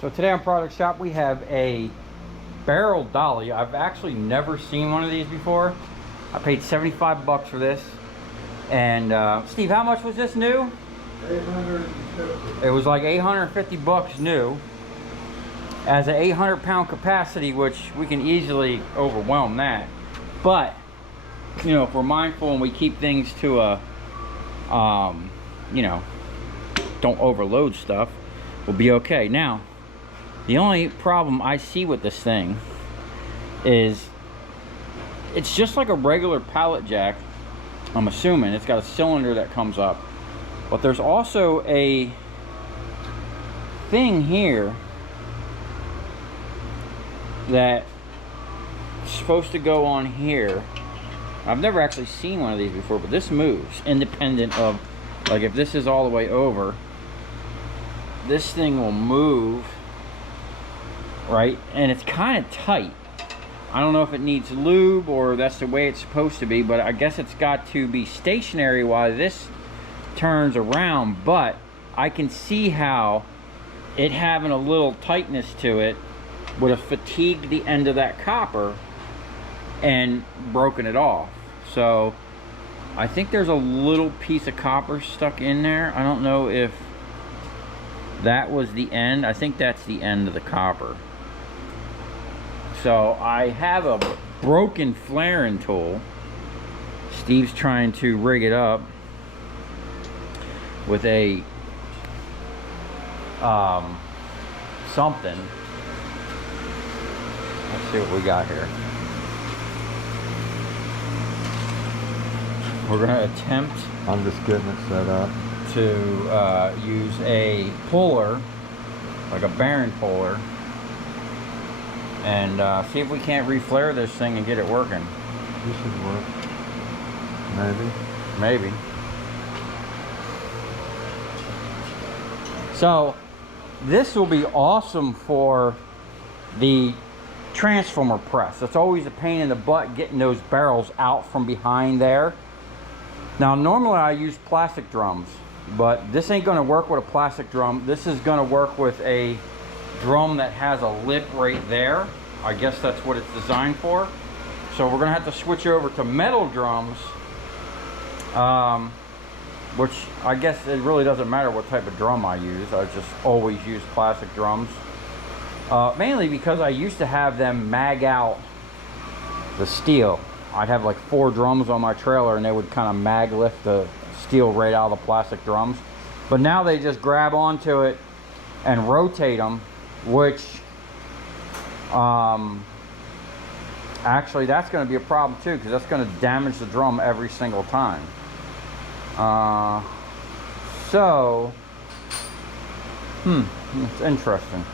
So today on Product Shop we have a barrel dolly. I've actually never seen one of these before. I paid 75 bucks for this. And Steve, how much was this new? 850. It was like 850 bucks new. As an 800-pound capacity, which we can easily overwhelm that. But, you know, if we're mindful and we keep things to a, you know, don't overload stuff, we'll be okay. Now, the only problem I see with this thing is it's just like a regular pallet jack. I'm assuming it's got a cylinder that comes up, but there's also a thing here that's supposed to go on here. I've never actually seen one of these before, but this moves independent of, like, if this is all the way over, this thing will move, right? And it's kind of tight. I don't know if it needs lube or that's the way it's supposed to be, but I guess it's got to be stationary while this turns around. But I can see how it having a little tightness to it would have fatigued the end of that copper and broken it off. So I think there's a little piece of copper stuck in there. I don't know if that was the end. I think that's the end of the copper. So I have a broken flaring tool. Steve's trying to rig it up with a something. Let's see what we got here. We're gonna attempt, I'm just getting it set up, to use a puller, like a bearing puller, and see if we can't reflare this thing and get it working. this should work, maybe. Maybe. So this will be awesome for the transformer press. It's always a pain in the butt getting those barrels out from behind there. Now normally I use plastic drums, but this ain't gonna work with a plastic drum. This is gonna work with a drum that has a lip right there. I guess that's what it's designed for. So we're gonna have to switch over to metal drums, which I guess it really doesn't matter what type of drum I use. I just always use plastic drums. Mainly because I used to have them mag out the steel. I'd have like 4 drums on my trailer and they would kind of mag lift the steel right out of the plastic drums. But now they just grab onto it and rotate them, which actually that's going to be a problem too, because that's going to damage the drum every single time. So it's interesting.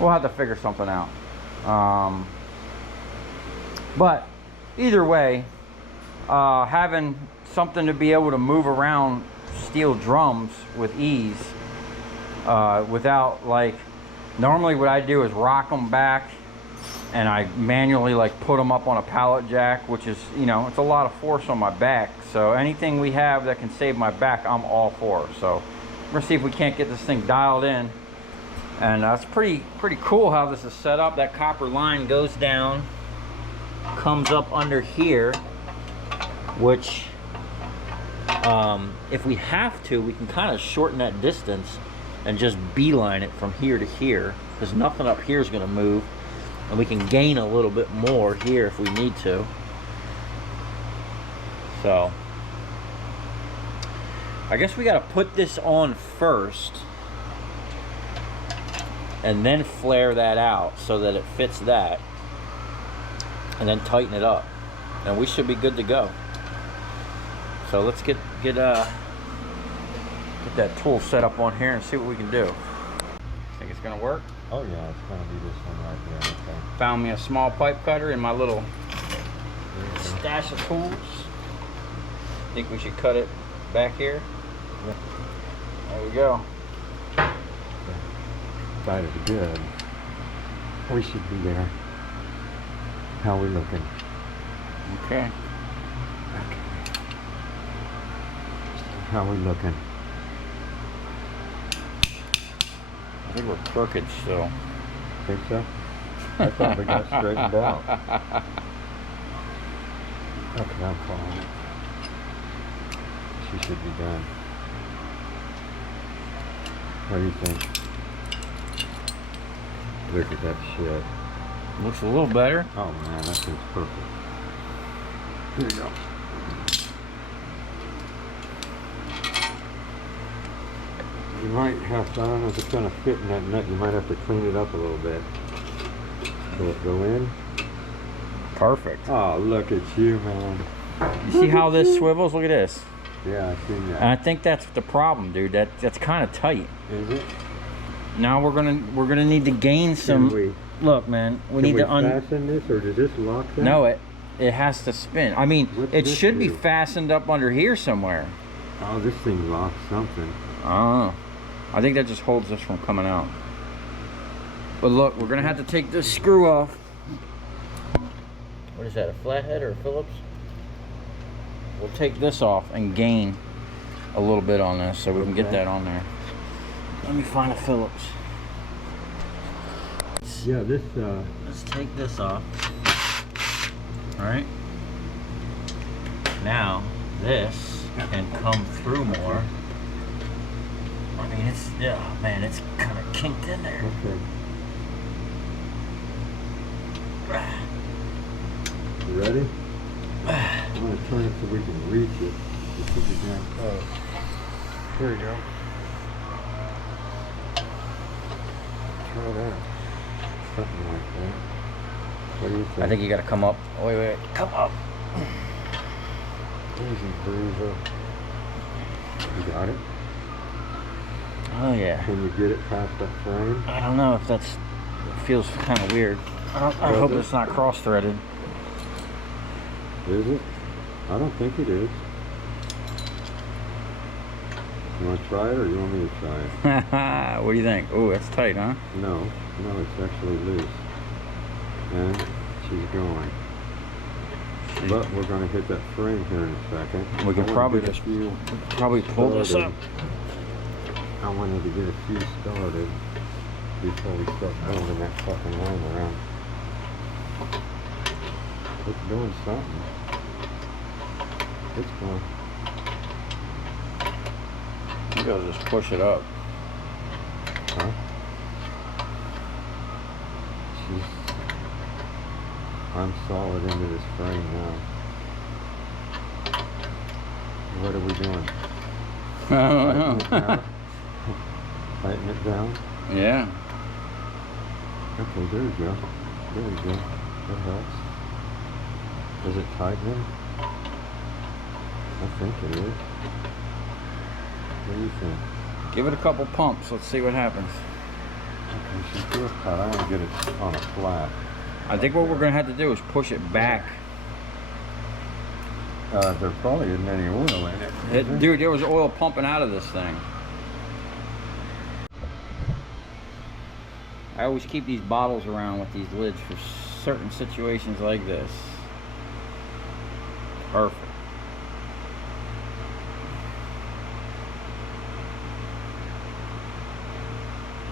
We'll have to figure something out. But either way, having something to be able to move around steel drums with ease, without, like, normally what I do is rock them back and I manually like put them up on a pallet jack, which is, you know, it's a lot of force on my back. So anything we have that can save my back, I'm all for. So we're gonna see if we can't get this thing dialed in. And it's pretty cool how this is set up. That copper line goes down, comes up under here, which if we have to, we can kind of shorten that distance and just beeline it from here to here, because nothing up here is going to move, and we can gain a little bit more here if we need to. So I guess we got to put this on first and then flare that out so that it fits that, and then tighten it up, and we should be good to go. So let's get that tool set up on here and see what we can do. Think it's gonna work? Oh yeah, it's gonna be this one right there. Okay. Found me a small pipe cutter in my little stash of tools. Think we should cut it back here? Yeah. There we go. Started good. We should be there. How we looking? Okay. How we looking? I think we're crooked still. Think so? I thought we got straightened out. Okay, I'm calling it. She should be done. What do you think? Look at that shit. Looks a little better. Oh man, that thing's perfect. Here you go. You might have to, I don't know if it's going to fit in that nut, you might have to clean it up a little bit. Will it go in? Perfect. Oh, look at you, man. You see how this swivels? Look at this. Yeah, I've seen that. And I think that's the problem, dude. That's kind of tight. Is it? Now we're gonna need to gain some. Look, man, we need to fasten this, or does this lock that? No, it has to spin. I mean, it should be fastened up under here somewhere. Oh, this thing locks something. Oh, I think that just holds this from coming out. But look, we're gonna have to take this screw off. What is that? A flathead or a Phillips? We'll take this off and gain a little bit on this, so we can get that on there. Let me find a Phillips. Yeah, this. Let's take this off. All right. Now this can come through more. I mean, it's man, it's kind of kinked in there. Okay. You ready? I'm gonna turn it so we can reach it. This is again. Oh, here we go. Try that. Something like that. What do you think? I think you gotta come up. Oh, wait, come up. Easy breezer. You got it? Oh yeah. Can you get it past that frame? I don't know if it feels kind of weird. I hope it's not cross-threaded. Is it? I don't think it is. You want to try it, or you want me to try it? What do you think? Oh, that's tight, huh? No, it's actually loose. And she's going. But we're going to hit that frame here in a second. We can probably just pull this up. I wanted to get a few started before we start building that fucking line around. It's doing something. It's going. Maybe I'll just push it up. Huh? Jeez. I'm solid into this frame now. What are we doing? I don't know. Tighten it down. Yeah. Okay, there we go. There we go. That helps. Is it tightening? I think it is. What do you think? Give it a couple pumps. Let's see what happens. Okay, she feels tight. I want to get it on a flat. I think what we're going to have to do is push it back. There probably isn't any oil in it. Dude, there was oil pumping out of this thing. I always keep these bottles around with these lids for certain situations like this. Perfect.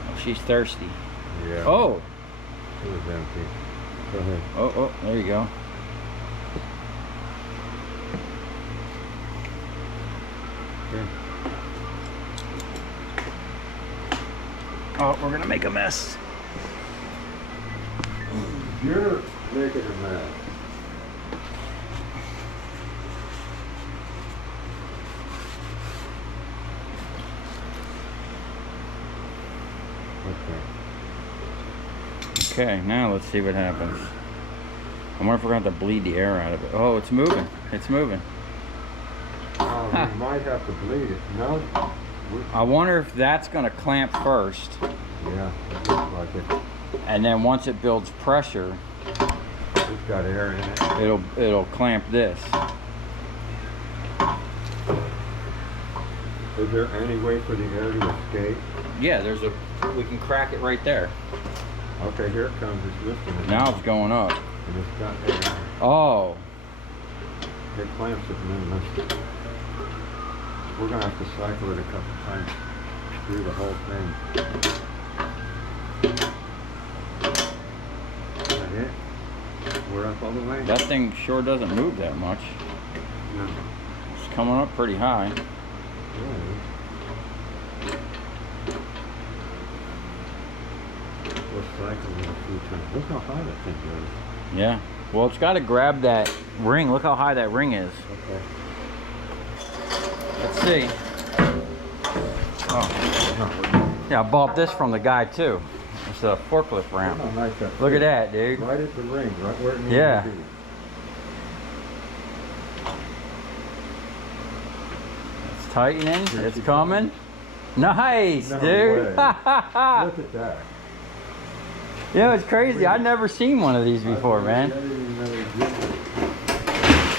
Oh, she's thirsty. Yeah. Oh! It was empty. Go ahead. Oh, there you go. Okay. Oh, we're gonna make a mess. You're making a mess. Okay, now let's see what happens. I wonder if we're going to have to bleed the air out of it. Oh, it's moving. It's moving. Oh, we might have to bleed it. No. I wonder if that's going to clamp first. Yeah, it looks like it. And then once it builds pressure, It's got air in it. it'll clamp this. Is there any way for the air to escape? Yeah, we can crack it right there. Okay, here it comes. It's lifting it. Now it's going up. And it's got air. Oh. It clamps it and then lifts it. We're going to have to cycle it a couple times through the whole thing. up all the way? That thing sure doesn't move that much. No. It's coming up pretty high. Yeah. We'll cycle it a few times. Look how high that thing goes. Yeah. Well, it's got to grab that ring. Look how high that ring is. Okay. Let's see. Oh. Yeah, I bought this from the guy too. It's a forklift ramp. Look how nice that Look at fits. that, dude. Right at the ring, right where it needs Yeah. to be. It's tightening. It's coming. Nice, No dude. way. Look at that. Yeah, it's crazy. I've never seen one of these before, I man. didn't even know they existed.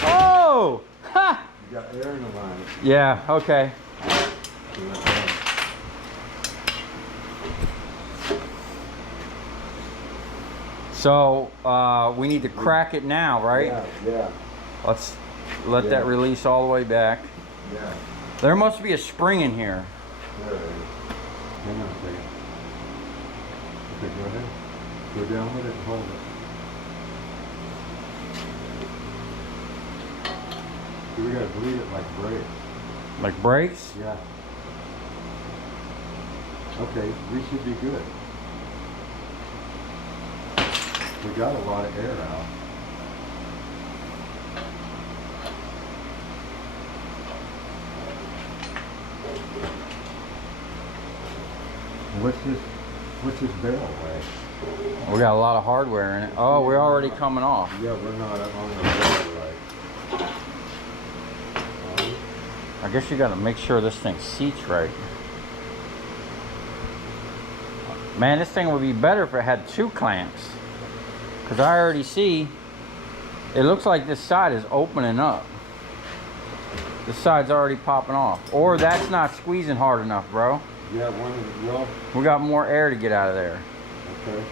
Oh! Ha! You got air in the line. Yeah, okay. So, we need to crack it now, right? Yeah. Let's let Yeah. that release all the way back. Yeah. There must be a spring in here. There it is. Hang on a second. Okay, go ahead. Go down with it and hold it. We gotta bleed it like brakes. Like brakes? Yeah. Okay, we should be good. We got a lot of air out. What's this barrel weigh? We got a lot of hardware in it. Oh, we're already coming off. Yeah, we're not on the barrel right. I guess you got to make sure this thing seats right. Man, this thing would be better if it had 2 clamps. Because I already see, it looks like this side is opening up. This side's already popping off. Or that's not squeezing hard enough, bro. Yeah, one of the, well, We got more air to get out of there. okay.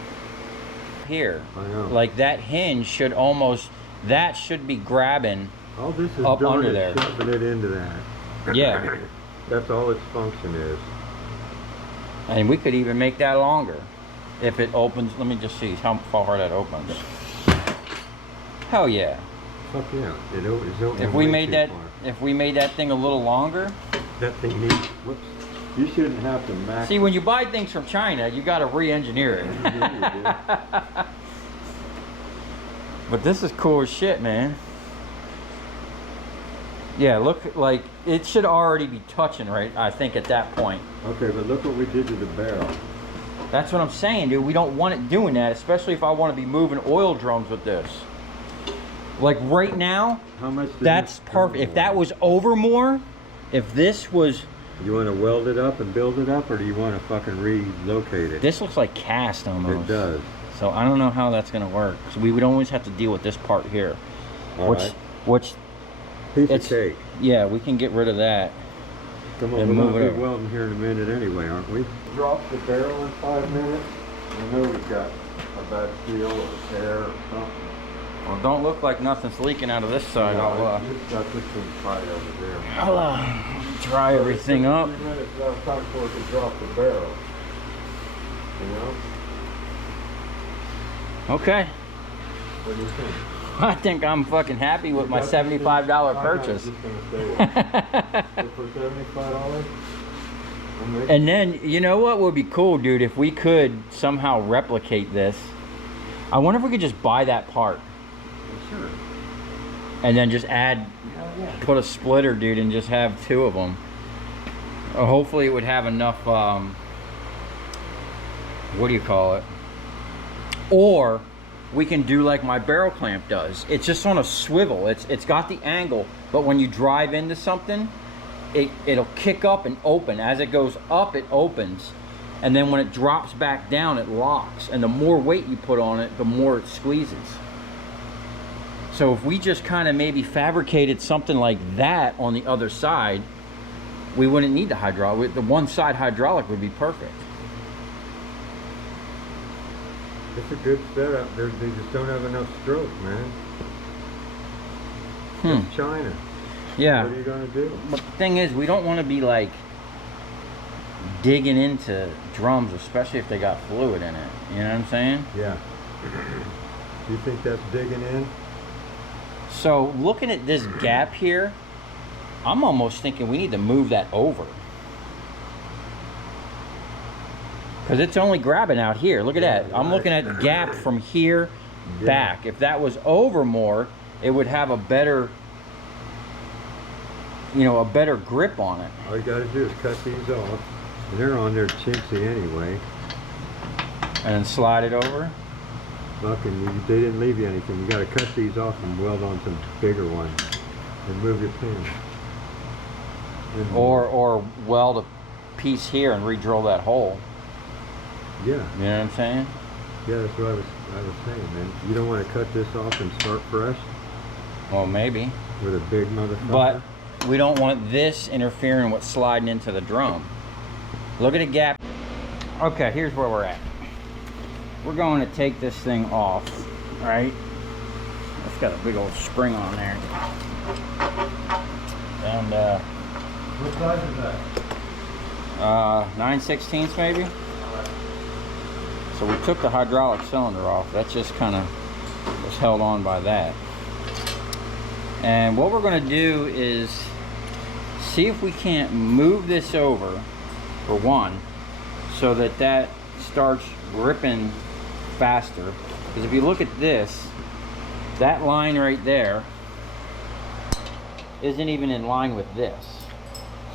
Here, I know. like that hinge should almost, that should be grabbing. All this is up doing under is there. shoving it into that. Yeah. That's all its function is. And we could even make that longer. If it opens, let me just see how far that opens. Hell yeah. Fuck yeah. It is open If we way made too that, far. if we made that thing a little longer. That thing needs, whoops. You shouldn't have to max. See, when you buy things from China, you got to re-engineer it. But this is cool as shit, man. Yeah, look, like it should already be touching right, I think, at that point. Okay, but look what we did to the barrel. That's what I'm saying, dude. We don't want it doing that, especially if I want to be moving oil drums with this. Like right now, How much did that's this perfect. If that was over more, if this was, You want to weld it up and build it up, or do you want to fucking relocate it? this looks like cast almost. It does. So I don't know how that's gonna work. So we would always have to deal with this part here, All right. which Piece it's- of cake. yeah, we can get rid of that. Come on, and we're move going it to be over. welding here in a minute anyway, aren't we? Drop the barrel in 5 minutes. I know we've got a bad seal or air or something. Well, don't look like nothing's leaking out of this side. It's got this thing tight over there. I'll dry everything up. 3 minutes time for it to drop the barrel. You know? Okay. What do you think? I think I'm fucking happy with my $75 purchase. I was just gonna say it. For $75? And then, you know what would be cool, dude? If we could somehow replicate this. I wonder if we could just buy that part. Sure. And then just add, put a splitter, dude, and just have 2 of them. Hopefully it would have enough, what do you call it? Or we can do like my barrel clamp does. It's just on a swivel. It's got the angle, but when you drive into something, it'll kick up and open. As it goes up, it opens. And then when it drops back down, it locks. And the more weight you put on it, the more it squeezes. So if we just kind of maybe fabricated something like that on the other side, we wouldn't need the hydraulic. The one side hydraulic would be perfect. It's a good setup. They just don't have enough stroke, man. It's China. Yeah. What are you gonna do? But the thing is, we don't want to be like digging into drums, especially if they got fluid in it. You know what I'm saying? Yeah. You think that's digging in? So looking at this gap here, I'm almost thinking we need to move that over. Because it's only grabbing out here. Look at that. I'm looking at gap from here back. If that was over more, it would have a better, you know, a better grip on it. All you gotta do is cut these off. And they're on there chintzy anyway. And then slide it over. Fucking, they didn't leave you anything. You gotta cut these off and weld on some bigger ones. And move your pin. Or weld a piece here and re-drill that hole. Yeah. You know what I'm saying? Yeah, that's what I was saying, man. You don't want to cut this off and start fresh Well, maybe. with a big motherfucker. But we don't want this interfering with sliding into the drum. Look at the gap. Okay, here's where we're at. We're going to take this thing off, right? It's got a big old spring on there. And what size is that? 9/16 maybe. So we took the hydraulic cylinder off. That just kind of was held on by that. And what we're going to do is see if we can't move this over, for one, so that that starts gripping faster. Because if you look at this, that line right there isn't even in line with this.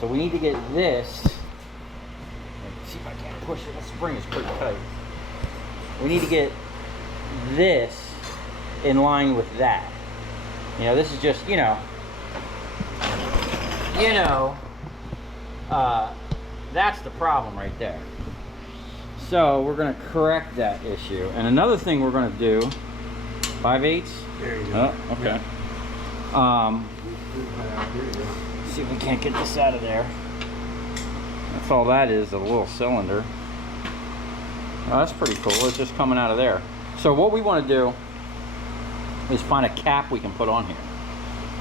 So we need to get this. Let's see if I can't push it. The spring is pretty tight. We need to get this in line with that. You know, this is just, that's the problem right there. So we're going to correct that issue. And another thing we're going to do, 5/8. There you go. Oh, okay. See if we can't get this out of there. That's all that is, a little cylinder. Oh, that's pretty cool. It's just coming out of there. So what we want to do is find a cap we can put on here.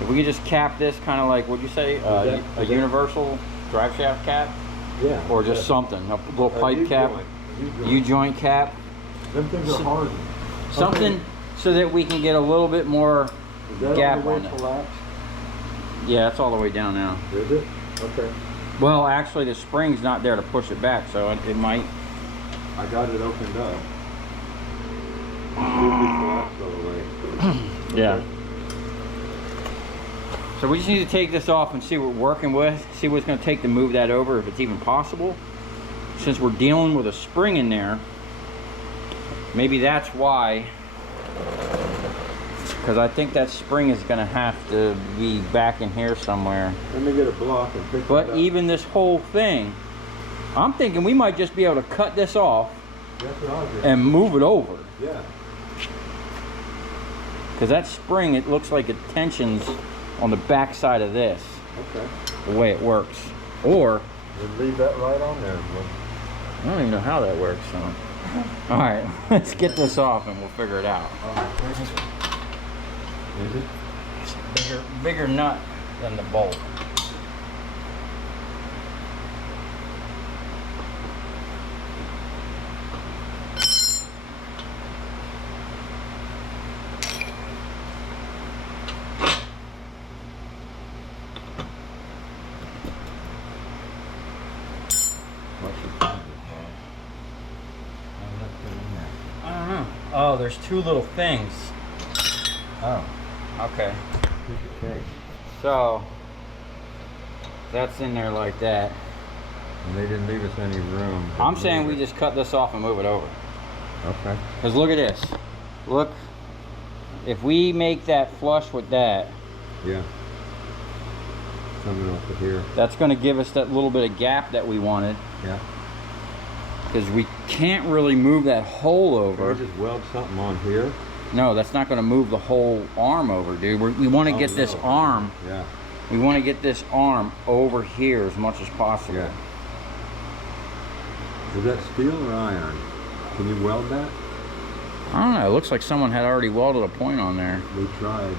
If we can just cap this kind of like, what'd you say, a universal drive shaft cap? Yeah. Or just something, a little pipe cap, U-joint cap. Them things are hard. Something so that we can get a little bit more gap on it. Collapsed? Yeah, it's all the way down now. Is it? Okay. Well, actually the spring's not there to push it back, so it might. I got it opened up. It should be collapsed all the way. Yeah. So we just need to take this off and see what we're working with, see what it's going to take to move that over, if it's even possible. Since we're dealing with a spring in there, maybe that's why, because I think that spring is going to have to be back in here somewhere. Let me get a block and pick But that up. even this whole thing, I'm thinking we might just be able to cut this off That's what I was doing. and move it over. Yeah. Because that spring, it looks like it tensions on the back side of this, Okay. the way it works. Or, Then leave that right on there. I don't even know how that works. So. All right, let's get this off and we'll figure it out. Is it? It's a bigger nut than the bolt. I don't know. Oh, there's two little things. Oh. Okay. Okay. So, that's in there like that. And they didn't leave us any room. I'm saying we just cut this off and move it over. Okay. Because look at this. Look, if we make that flush with that, Yeah. Coming off of here. that's going to give us that little bit of gap that we wanted. Yeah. Because we can't really move that hole Can over. we just weld something on here? No, that's not going to move the whole arm over, dude. We want to get this no. arm. Yeah. We want to get this arm over here as much as possible. Yeah. Is that steel or iron? Can you weld that? I don't know. It looks like someone had already welded a point on there. We tried.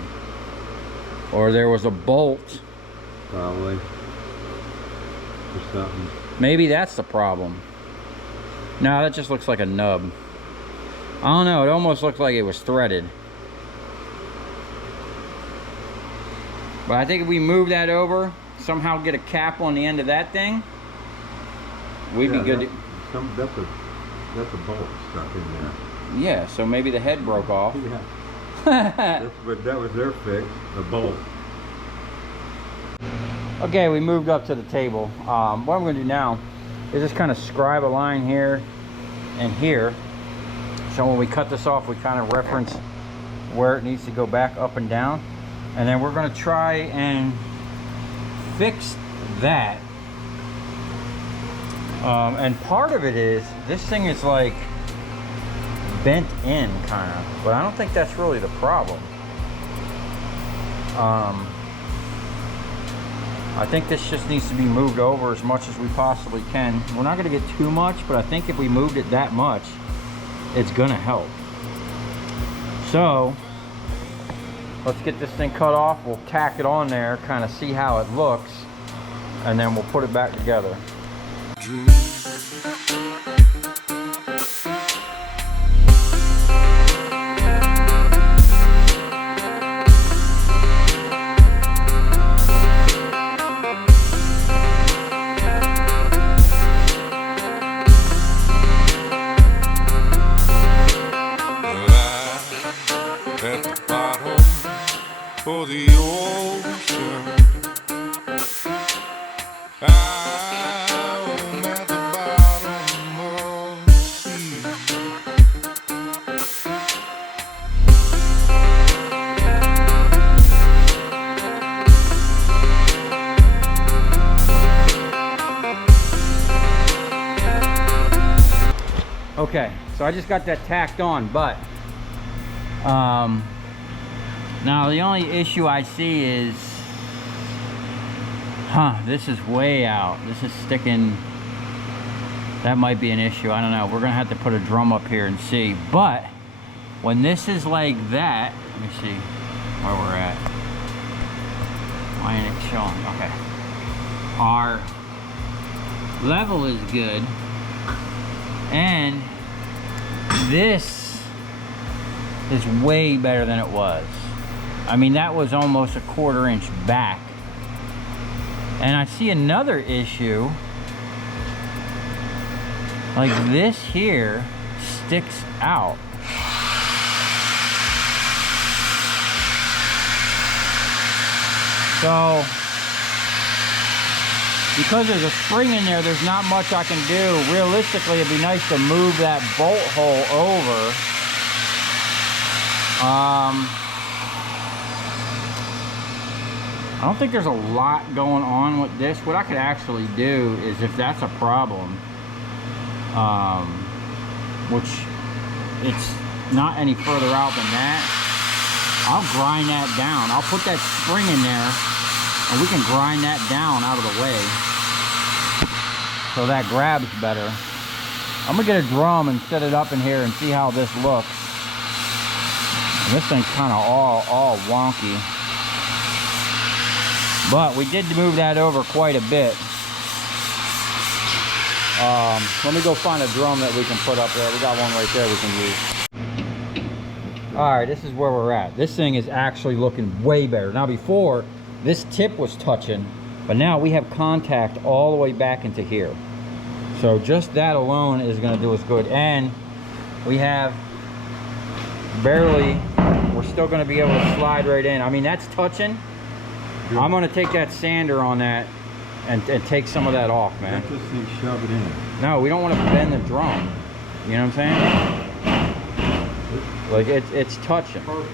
Or there was a bolt. Probably. Or something. Maybe that's the problem. No, that just looks like a nub. I don't know. It almost looks like it was threaded. But I think if we move that over, somehow get a cap on the end of that thing, we'd be good. That's a bolt stuck in there. Yeah, so maybe the head broke off. Yeah. That was their fix, the bolt. Okay, we moved up to the table. What I'm going to do now is just kind of scribe a line here and here. So when we cut this off, we kind of reference where it needs to go back up and down. And then we're going to try and fix that. And part of it is, this thing is like bent in kind of, but I don't think that's really the problem. I think this just needs to be moved over as much as we possibly can. We're not going to get too much, but I think if we moved it that much, it's going to help. So let's get this thing cut off. We'll tack it on there, kind of see how it looks, and then we'll put it back together. At the bottom of the ocean, I'm at the bottom of the sea. Okay, so I just got that tacked on, but now the only issue I see is, this is way out. This is sticking. That might be an issue. I don't know. We're gonna have to put a drum up here and see. But when this is like that, let me see where we're at. Why ain't it showing? Okay. Our level is good, and this is way better than it was. I mean, that was almost a 1/4 inch back. And I see another issue. Like this here sticks out. So, because there's a spring in there, there's not much I can do. Realistically, it'd be nice to move that bolt hole over. I don't think there's a lot going on with this. What I could actually do is, if that's a problem, which it's not any further out than that, I'll grind that down. I'll put that spring in there and we can grind that down out of the way so that grabs better. I'm gonna get a drum and set it up in here and see how this looks. And this thing's kind of all wonky, but we did move that over quite a bit. Let me go find a drum that we can put up there. We got one right there we can use. All right, this is where we're at. This thing is actually looking way better. Now before, this tip was touching, but now we have contact all the way back into here. So just that alone is gonna do us good. And we have barely, we're still gonna be able to slide right in. I mean, that's touching. I'm gonna take that sander on that and take some of that off, man. Let this thing shove it in. No, we don't want to bend the drum. You know what I'm saying? Like it's touching. Perfect.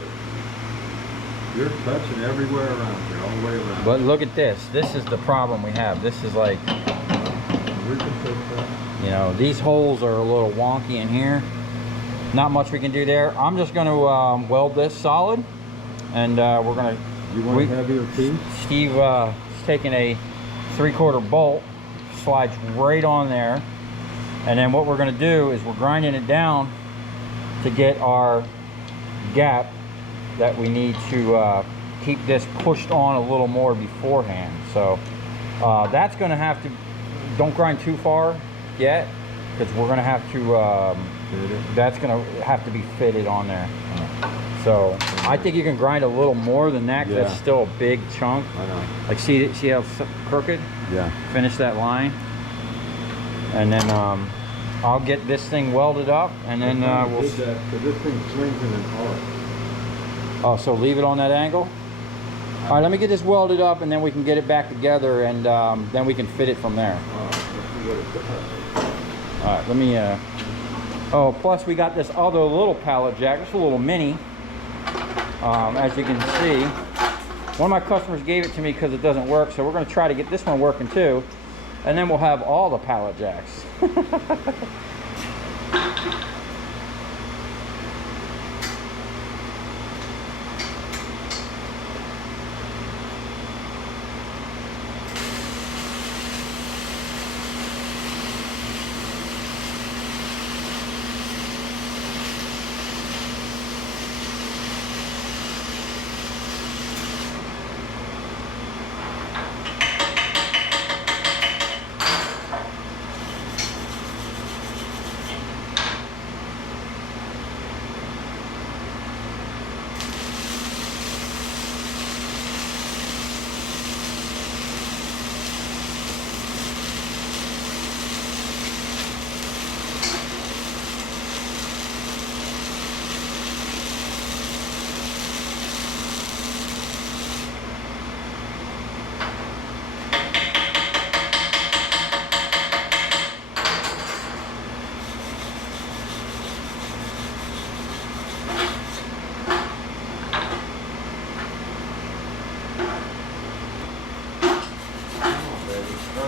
You're touching everywhere around here, all the way around. But look at this. This is the problem we have. This is like, We can fix that. you know, these holes are a little wonky in here. Not much we can do there. I'm just going to weld this solid, and we're going to. You want a heavier piece? Steve is taking a 3/4 bolt, slides right on there, and then what we're going to do is we're grinding it down to get our gap that we need to keep this pushed on a little more beforehand. So that's going to have to, don't grind too far yet, because we're going to have to, that's going to have to be fitted on there. So I think you can grind a little more than that, 'cause Yeah. that's still a big chunk. I know. Like see how it's crooked? Yeah. Finish that line. And then I'll get this thing welded up, and then we'll... Did that, 'cause this thing swings in an arc. Oh, so leave it on that angle? All right, let me get this welded up, and then we can get it back together, and then we can fit it from there. Let's see what it does. All right, let me... Oh, plus we got this other little pallet jack. It's a little mini. As you can see, one of my customers gave it to me because it doesn't work, so we're going to try to get this one working too, and then we'll have all the pallet jacks.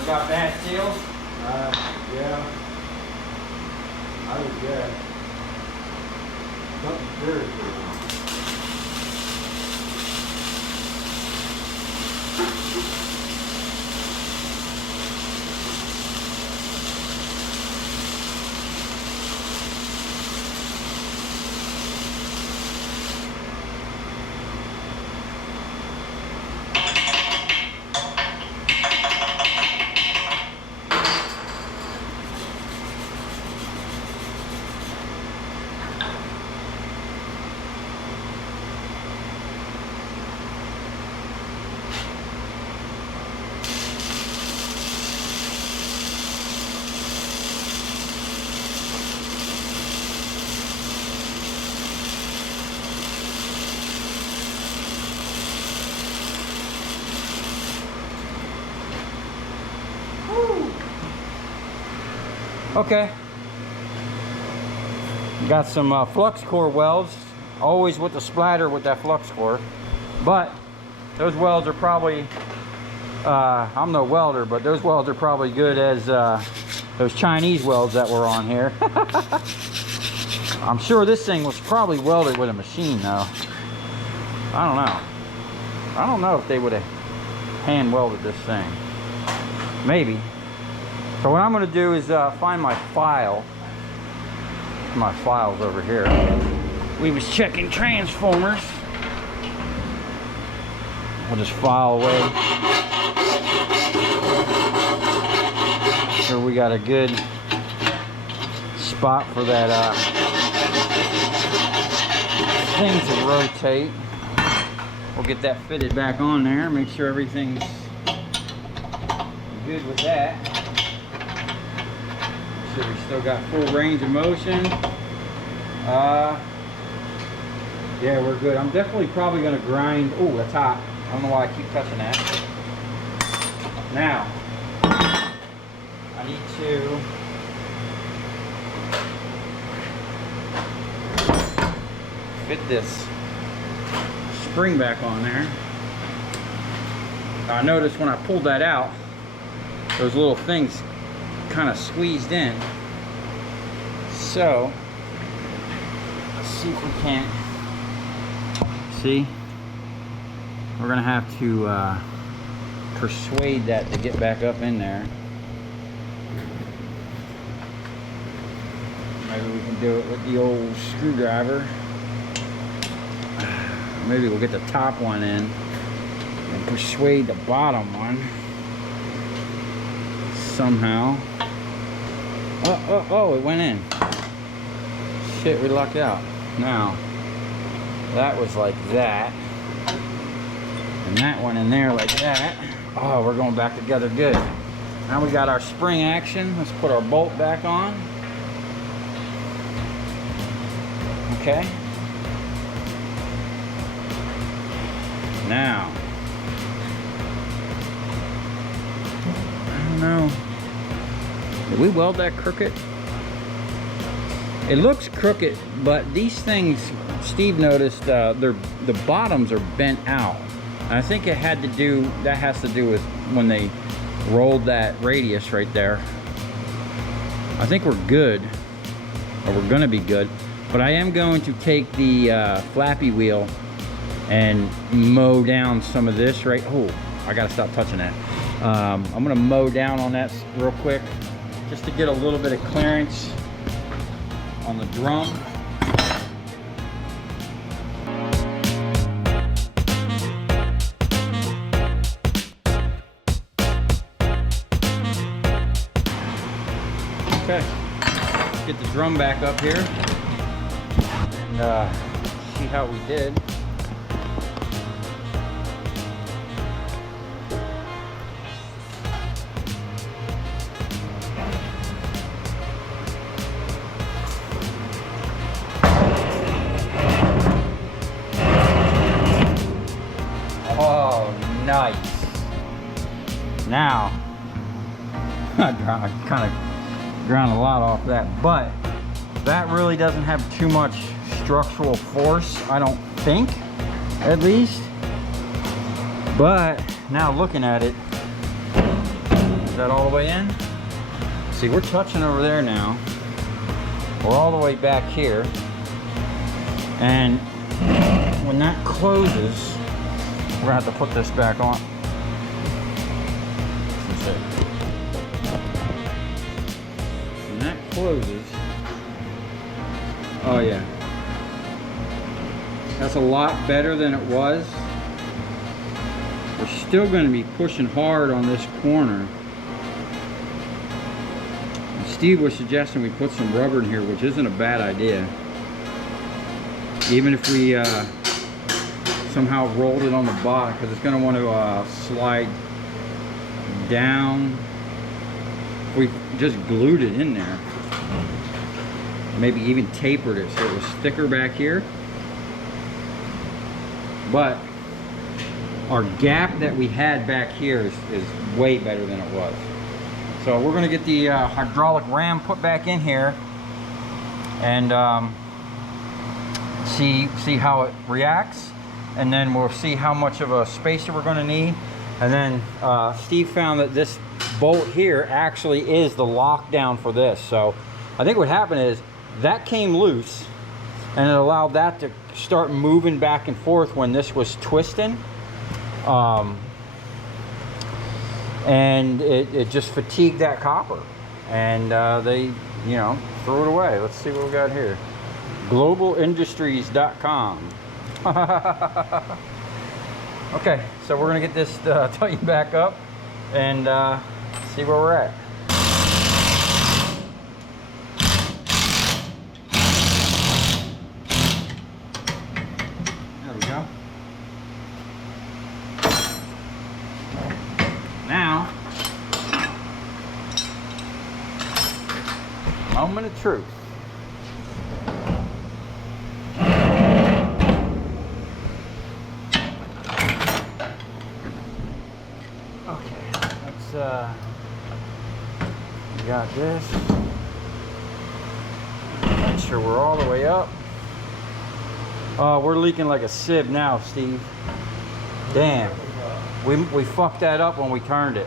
Got bad seals? Yeah. I would guess. Something seriously wrong. Okay. Got some flux core welds, always with the splatter with that flux core, but those welds are probably, I'm no welder, but those welds are probably good as those Chinese welds that were on here. I'm sure this thing was probably welded with a machine though. I don't know. I don't know if they would have hand welded this thing. Maybe. So what I'm going to do is find my file. My file's over here. We was checking transformers. I'll just file away. Sure we got a good spot for that thing to rotate. We'll get that fitted back on there. Make sure everything's good with that. We still got full range of motion. Yeah, we're good. I'm definitely probably going to grind. Oh, that's hot. I don't know why I keep touching that. Now, I need to fit this spring back on there. I noticed when I pulled that out, those little things kind of squeezed in. So let's see if we can't. See, we're gonna have to persuade that to get back up in there. Maybe we can do it with the old screwdriver. Maybe we'll get the top one in and persuade the bottom one somehow. Oh, it went in. Shit, we lucked out. Now, That was like that. And that went in there like that. Oh, we're going back together good. Now we got our spring action. Let's put our bolt back on. Okay. Now, I don't know. Did we weld that crooked? It looks crooked, but these things, Steve noticed, the bottoms are bent out. And I think that has to do with when they rolled that radius right there. I think we're good, or we're gonna be good. But I am going to take the flappy wheel and mow down some of this right. Oh, I gotta stop touching that. I'm gonna mow down on that real quick, just to get a little bit of clearance on the drum. Okay, let's get the drum back up here and see how we did. Oh, nice. Now, I kind of ground a lot off that, but that really doesn't have too much structural force, I don't think, at least. But now looking at it, is that all the way in? See, we're touching over there now. We're all the way back here. And when that closes, we're gonna have to put this back on. Let's see. When that closes, oh yeah, that's a lot better than it was. We're still going to be pushing hard on this corner. And Steve was suggesting we put some rubber in here, which isn't a bad idea. Even if we somehow rolled it on the bottom, because it's going to want to slide down. We just glued it in there. Maybe even tapered it so it was thicker back here. But our gap that we had back here is way better than it was. So we're going to get the hydraulic ram put back in here and see how it reacts, and then we'll see how much of a spacer we're going to need. And then Steve found that this bolt here actually is the lockdown for this. So I think what happened is that came loose and it allowed that to start moving back and forth when this was twisting. And it just fatigued that copper, and they, you know, threw it away. Let's see what we got here. globalindustries.com. Okay, so we're gonna get this tightened back up and see where we're at. There we go. Now, moment of truth. Okay, let's we got this. Make sure we're all the way up. Oh, we're leaking like a sieve now, Steve. Damn. We fucked that up when we turned it.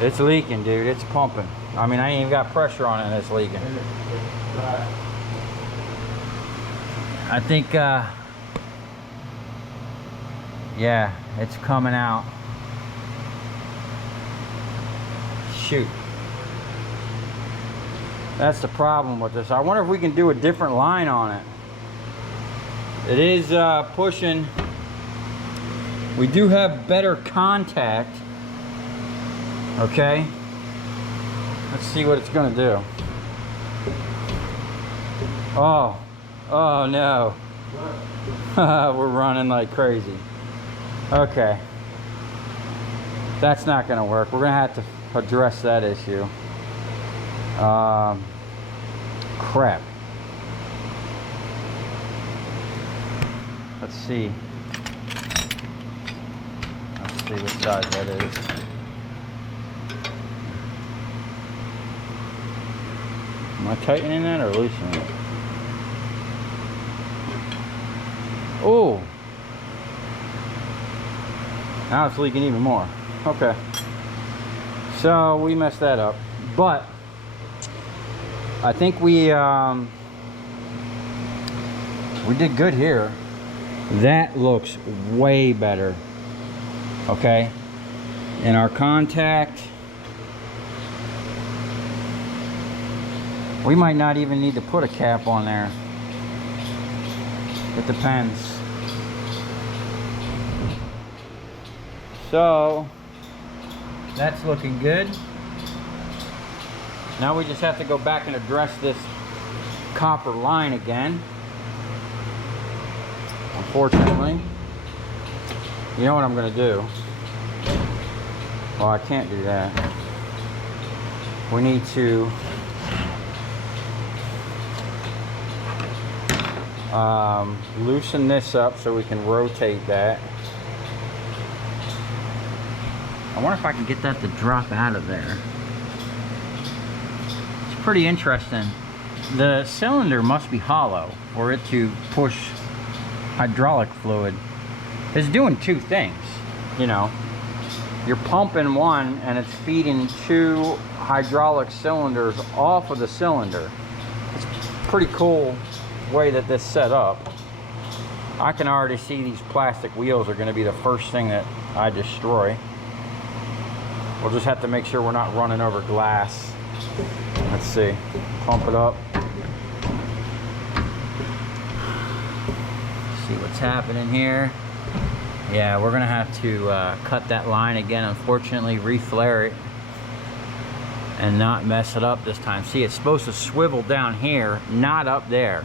It's leaking, dude. It's pumping. I mean, I ain't even got pressure on it and it's leaking. I think, yeah, it's coming out. Shoot. That's the problem with this. I wonder if we can do a different line on it. It is pushing. We do have better contact. Okay. Let's see what it's gonna do. Oh, oh no. We're running like crazy. Okay. That's not gonna work. We're gonna have to address that issue. Crap. Let's see. Let's see what size that is. Am I tightening that or loosening it? Oh! Now it's leaking even more. Okay. So we messed that up. But I think we did good here. That looks way better. Okay. And our contact, we might not even need to put a cap on there. It depends. So that's looking good. Now we just have to go back and address this copper line again. Unfortunately, you know what I'm going to do? Well, I can't do that. We need to loosen this up so we can rotate that. I wonder if I can get that to drop out of there. It's pretty interesting. The cylinder must be hollow for it to push hydraulic fluid. It's doing two things, you know. You're pumping one and it's feeding two hydraulic cylinders off of the cylinder. It's a pretty cool way that this set up. I can already see these plastic wheels are going to be the first thing that I destroy. We'll just have to make sure we're not running over glass. Let's see. Pump it up. See what's happening here. Yeah, we're gonna have to cut that line again, unfortunately, reflare it and not mess it up this time. See, it's supposed to swivel down here, not up there.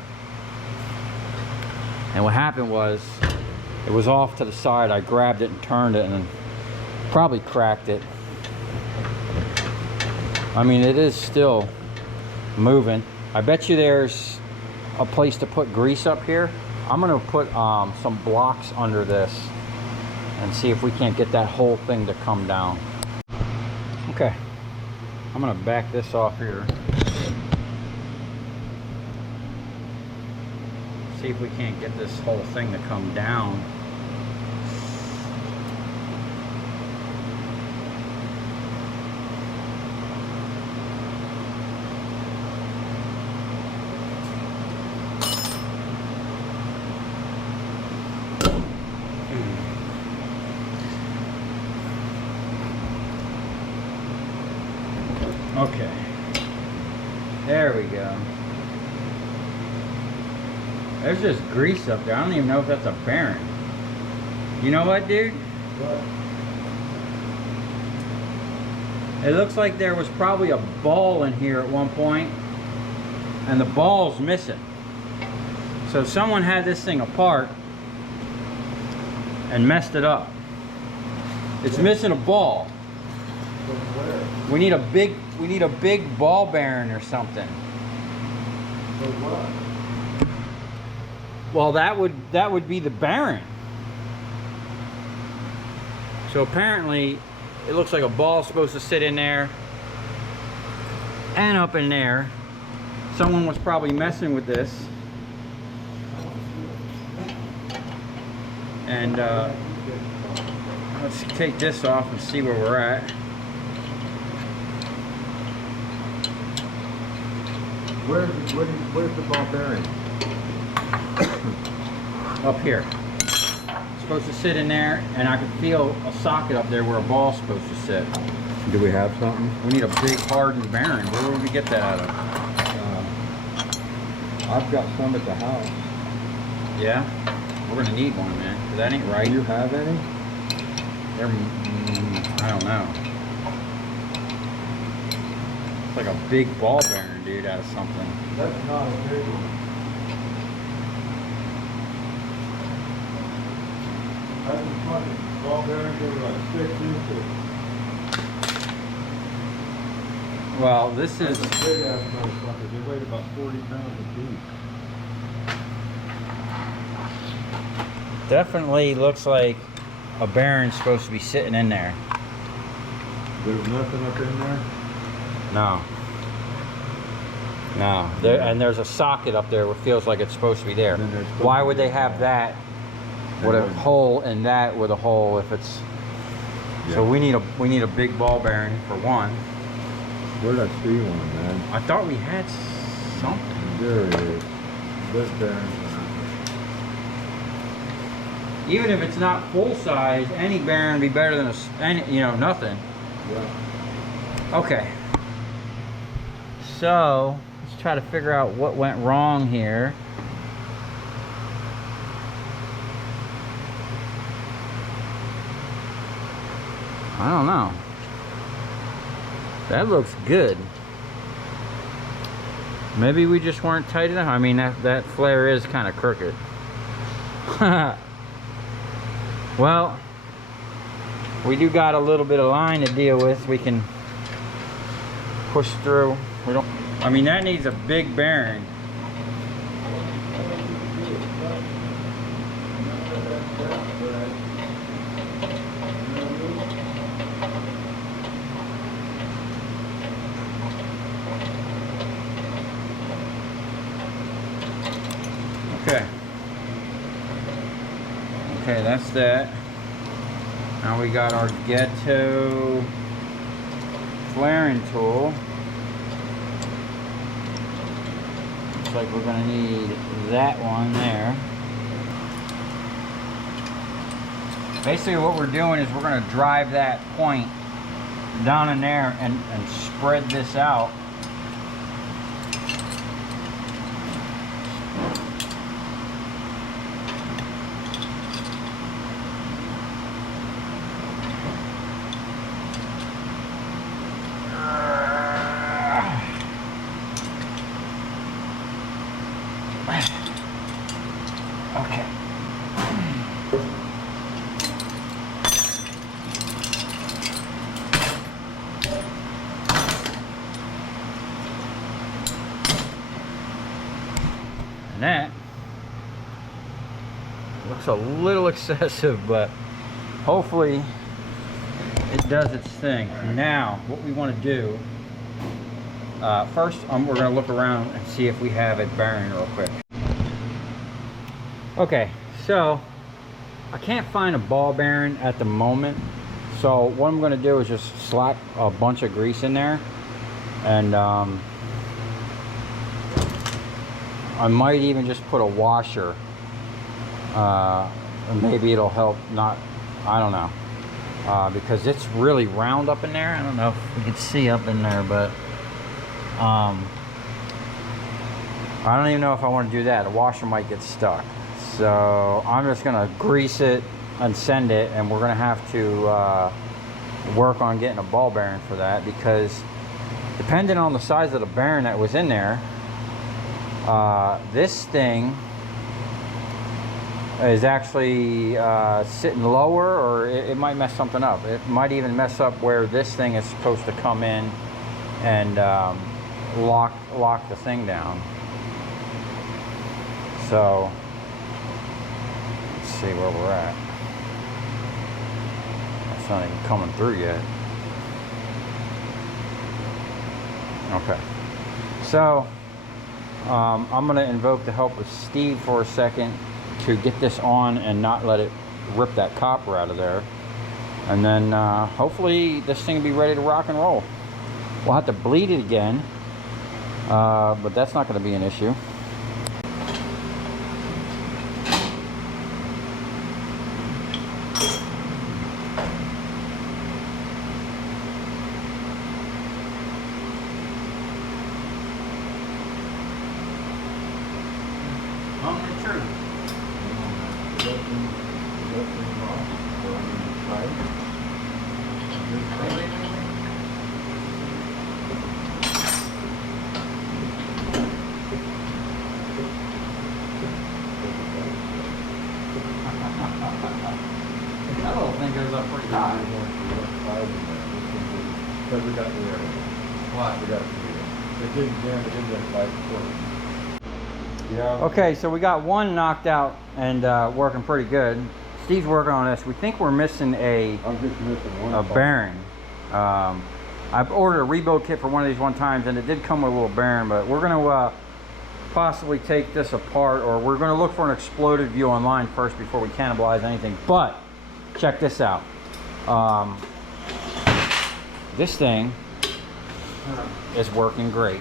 And what happened was, it was off to the side. I grabbed it and turned it and probably cracked it. I mean, it is still moving. I bet you there's a place to put grease up here. I'm gonna put some blocks under this and see if we can't get that whole thing to come down. Okay, I'm gonna back this off here. See if we can't get this whole thing to come down. Okay, there we go. There's just grease up there. I don't even know if that's a bearing. You know what, dude? What? It looks like there was probably a ball in here at one point, and the ball's missing. So someone had this thing apart and messed it up. It's missing a ball. Where? We need a big ball bearing or something. For what? Well, that would be the bearing. So apparently, it looks like a ball's supposed to sit in there and up in there. Someone was probably messing with this. And let's take this off and see where we're at. Where's the ball bearing? Up here. It's supposed to sit in there, and I can feel a socket up there where a ball's supposed to sit. Do we have something? We need a big hardened bearing. Where would we get that out of? I've got some at the house. Yeah? We're gonna need one, man, because that ain't right. Do you have any? They're, I don't know. like a big ball bearing, dude, out of something. That's not a big one. That's a fucking ball bearing that were like 6 inches. Well, this is... That's a big ass motherfucker. They weighed about 40 pounds apiece. Definitely looks like a bearing's supposed to be sitting in there. There's nothing up in there? No. No. There, and there's a socket up there where it feels like it's supposed to be there. Why would they have that with a hole in that with a hole if it's... Yeah. So we need a big ball bearing for one. Where'd I see one, man? I thought we had something. There it is. This bearing. Even if it's not full size, any bearing would be better than nothing. Yeah. Okay. So let's try to figure out what went wrong here. I don't know. That looks good. Maybe we just weren't tight enough. I mean, that flare is kind of crooked. Well, we do got a little bit of line to deal with. We can push through. We don't. I mean, that needs a big bearing. Okay. Okay, that's that. Now we got our ghetto flaring tool. Looks like we're gonna need that one there. Basically what we're doing is we're gonna drive that point down in there and spread this out. Okay. And that looks a little excessive, but hopefully it does its thing. Now, what we want to do, first we're going to look around and see if we have a bearing real quick. Okay, so I can't find a ball bearing at the moment, so what I'm going to do is just slap a bunch of grease in there, and I might even just put a washer, and maybe it'll help. Not, I don't know, because it's really round up in there. I don't know if we can see up in there, but I don't even know if I want to do that. The washer might get stuck. So I'm just gonna grease it and send it, and we're gonna have to work on getting a ball bearing for that, because depending on the size of the bearing that was in there, this thing is actually sitting lower, or it might mess something up. It might even mess up where this thing is supposed to come in and lock the thing down. So see where we're at. It's not even coming through yet. Okay, so I'm going to invoke the help of Steve for a second to get this on and not let it rip that copper out of there, and then hopefully this thing will be ready to rock and roll. We'll have to bleed it again, but that's not going to be an issue. up pretty high. Because we got the air. What? We got it didn't jam, it didn't get light before. Yeah. Okay, so we got one knocked out and working pretty good. Steve's working on this. We think we're missing I'm just missing one. a bearing. I've ordered a rebuild kit for one of these one times, and it did come with a little bearing, but we're gonna possibly take this apart, or we're gonna look for an exploded view online first before we cannibalize anything. But check this out. This thing is working great.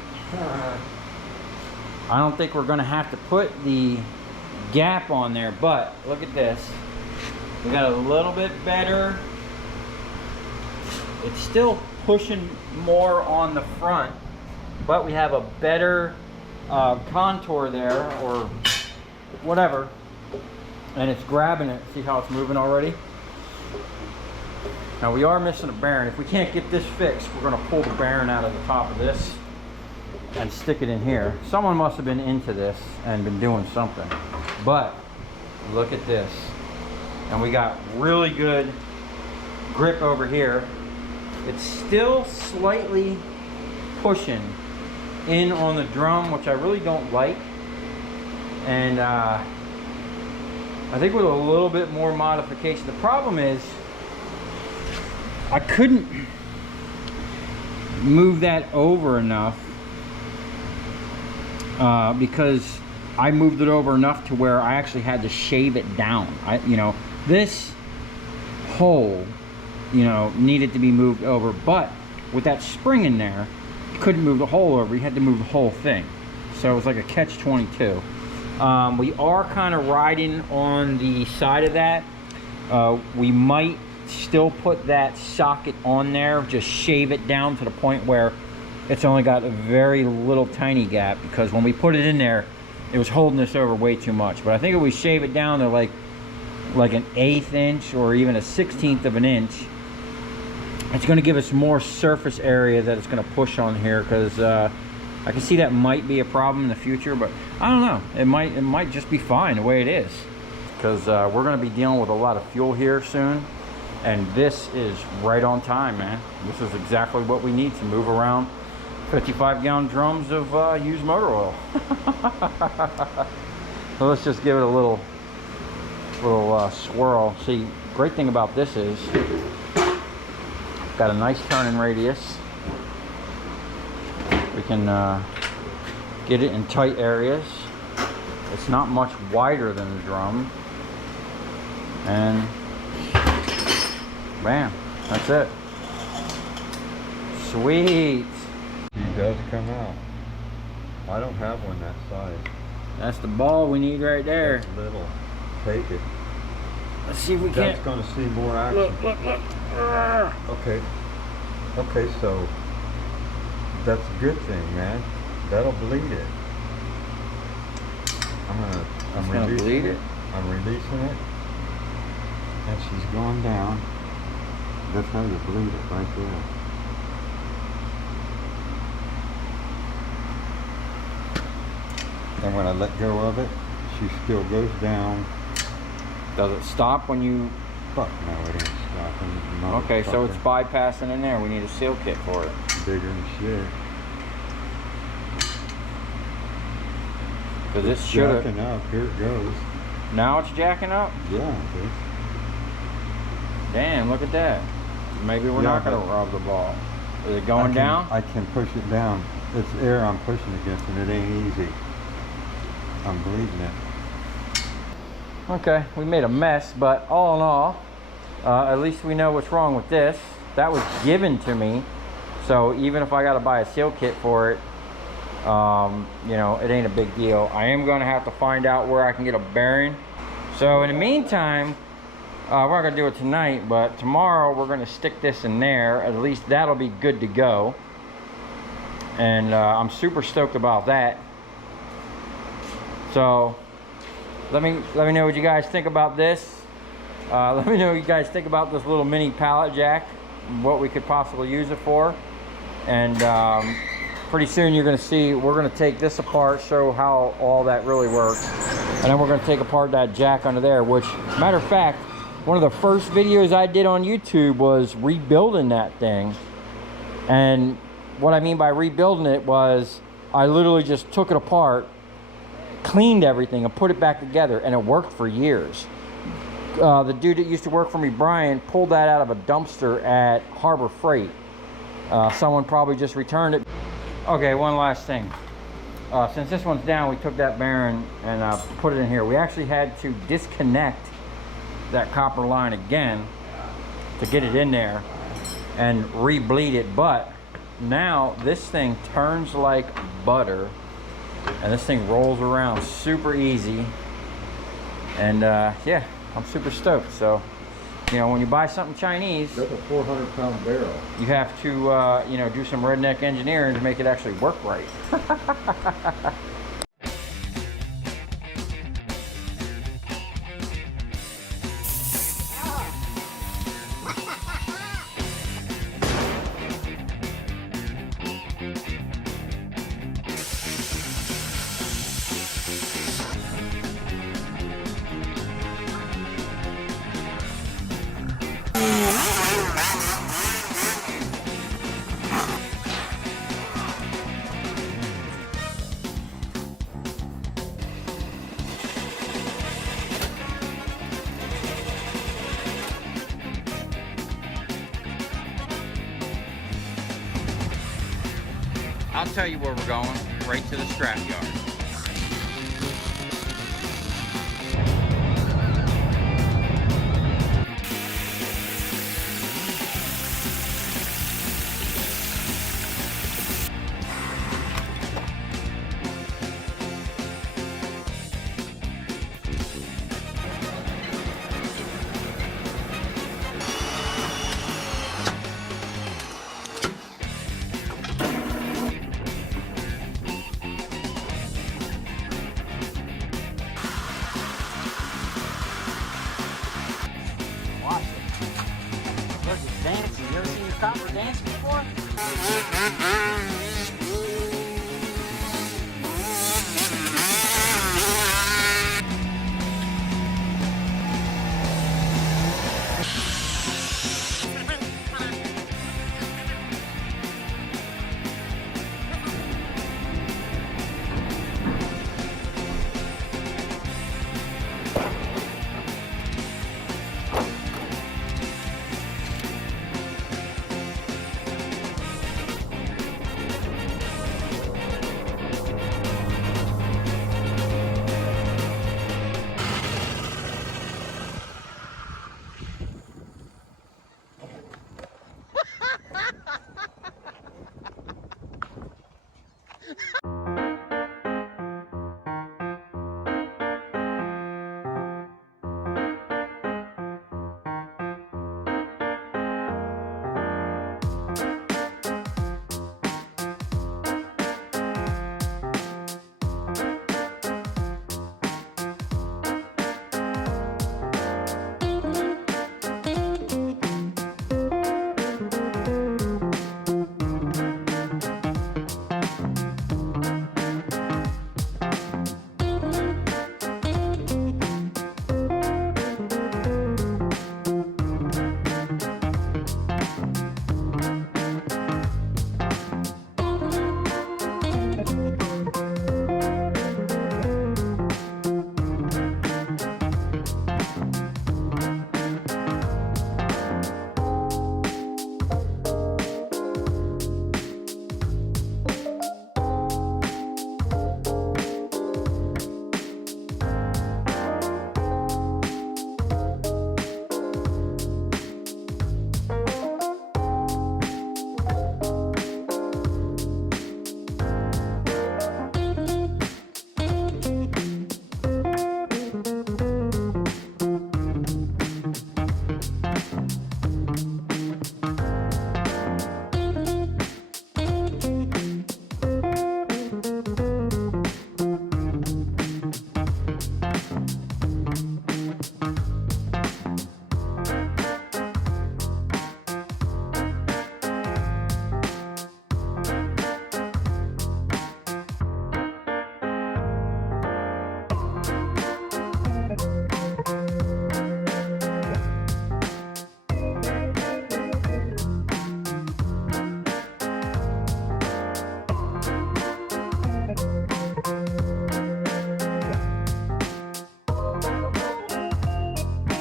I don't think we're gonna have to put the gap on there, but look at this. We got a little bit better. It's still pushing more on the front, but we have a better contour there, or whatever, and it's grabbing it. See how it's moving already? Now we are missing a bearing. If we can't get this fixed, we're gonna pull the bearing out of the top of this and stick it in here. Someone must have been into this and been doing something. But look at this. And we got really good grip over here. It's still slightly pushing in on the drum, which I really don't like. And I think with a little bit more modification, the problem is I couldn't move that over enough because I moved it over enough to where I actually had to shave it down. This hole, needed to be moved over, but with that spring in there, you couldn't move the hole over. You had to move the whole thing. So it was like a catch-22. We are kind of riding on the side of that. We might still put that socket on there, just shave it down to the point where it's only got a very little tiny gap, because when we put it in there, it was holding this over way too much. But I think if we shave it down to like an 1/8 inch or even a 1/16 of an inch, it's going to give us more surface area that it's going to push on here, because I can see that might be a problem in the future, but I don't know. It might just be fine the way it is, because we're going to be dealing with a lot of fuel here soon, and this is right on time, man. This is exactly what we need to move around 55-gallon drums of used motor oil. So let's just give it a little swirl. See, great thing about this is got a nice turning radius. We can get it in tight areas. It's not much wider than the drum, and bam, that's it. Sweet. It does come out. I don't have one that size. That's the ball we need right there. That's little. Take it. Let's see if we That's can't. going to see more action. Look. Okay, so that's a good thing, man. That'll bleed it. I'm releasing bleed it. I'm releasing it, and she's going down. That's how you bleed it, right there. And when I let go of it, she still goes down. Does it stop when you? Fuck no, it ain't stopping. Okay, so it's bypassing in there. We need a seal kit for it. Bigger than shit. Because this should have. Jacking up, here it goes. Now it's jacking up. Yeah, it is. Damn, look at that. Maybe we're not going to rob the ball. Is it going down? I can push it down. It's air I'm pushing against, and it ain't easy. I'm bleeding it. Okay, we made a mess, but all in all, at least we know what's wrong with this. That was given to me, so even if I got to buy a seal kit for it, it ain't a big deal. I am going to have to find out where I can get a bearing. So in the meantime, we're not going to do it tonight, but tomorrow we're going to stick this in there. At least that'll be good to go. And I'm super stoked about that. So let me know what you guys think about this. Let me know what you guys think about this little mini pallet jack, what we could possibly use it for. And pretty soon you're going to see, we're going to take this apart, show how all that really works. And then we're going to take apart that jack under there, which, matter of fact, one of the first videos I did on YouTube was rebuilding that thing. And what I mean by rebuilding it was I literally just took it apart, cleaned everything, and put it back together, and it worked for years. The dude that used to work for me, Brian, pulled that out of a dumpster at Harbor Freight. Someone probably just returned it. Okay, one last thing. Since this one's down, we took that bearing and put it in here. We actually had to disconnect that copper line again to get it in there and re-bleed it, but now this thing turns like butter and this thing rolls around super easy, and yeah, I'm super stoked. So, you know, when you buy something Chinese, That's a 400-pound barrel. you have to you know, do some redneck engineering to make it actually work right. I'll tell you where we're going, right to the scrap yard. Watch it. Look, it's dancing. You ever seen your copper dance before?